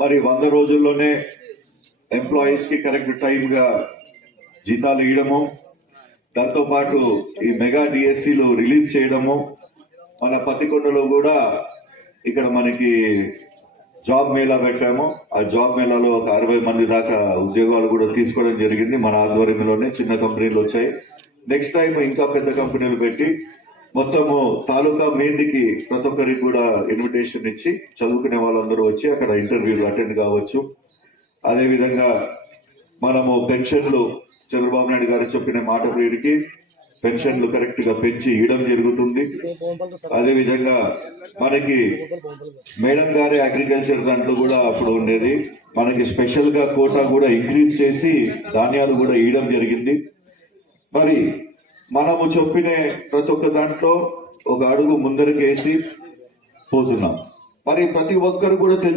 మరి 100 రోజుల్లోనే ఎంప్లాయీస్ కి కరెక్ట్ టైం గా జీతాలు ఇవ్వడము, దాంతో పాటు ఈ మెగా డిఎస్సీలు రిలీజ్ చేయడము, మన పత్తికొండలో కూడా ఇక్కడ మనకి జాబ్ మేళా పెట్టాము. ఆ జాబ్ మేళాలో ఒక 60 మంది దాకా ఉద్యోగాలు కూడా తీసుకోవడం జరిగింది. మన ఆధ్వర్యంలోనే చిన్న కంపెనీలు వచ్చాయి. నెక్స్ట్ టైం ఇంకా పెద్ద కంపెనీలు పెట్టి మొత్తము తాలూకా మీదికి ప్రతి ఒక్కరికి కూడా ఇన్విటేషన్ ఇచ్చి చదువుకునే వాళ్ళందరూ వచ్చి అక్కడ ఇంటర్వ్యూలు అటెండ్ కావచ్చు. అదేవిధంగా మనము పెన్షన్లు చంద్రబాబు నాయుడు గారు చెప్పిన మాట పేరుకి పెన్షన్లు కరెక్ట్ గా పెంచి ఇవ్వడం జరుగుతుంది. అదేవిధంగా మనకి మేడం గారి అగ్రికల్చర్ దాంట్లో కూడా అప్పుడు ఉండేది, మనకి స్పెషల్ గా కోటా కూడా ఇంక్రీజ్ చేసి ధాన్యాలు కూడా ఇవ్వడం జరిగింది. మరి మనము చెప్పిన ప్రతి ఒక్క దాంట్లో ఒక అడుగు ముందరకేసి పోతున్నాం. మరి ప్రతి ఒక్కరు కూడా